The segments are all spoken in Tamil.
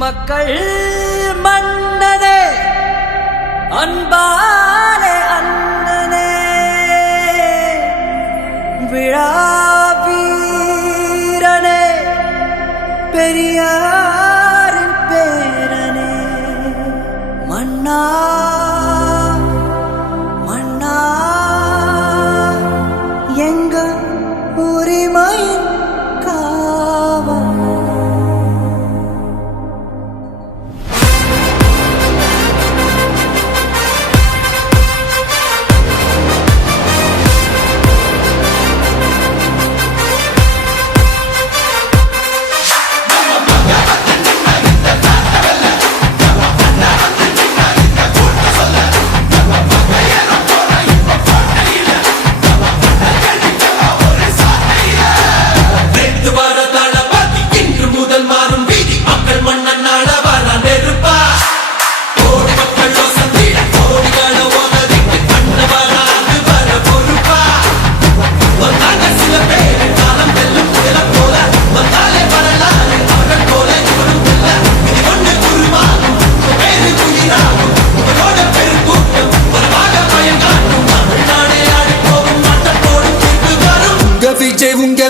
மக்கள் மன்னனே அன்பாலே அண்ணனே விழா வீரனே பெரியார்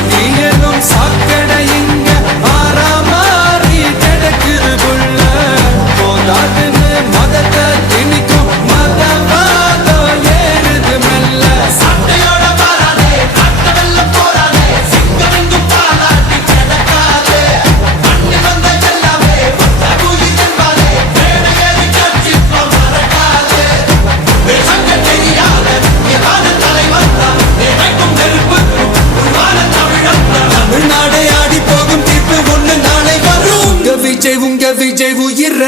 Rodrigo.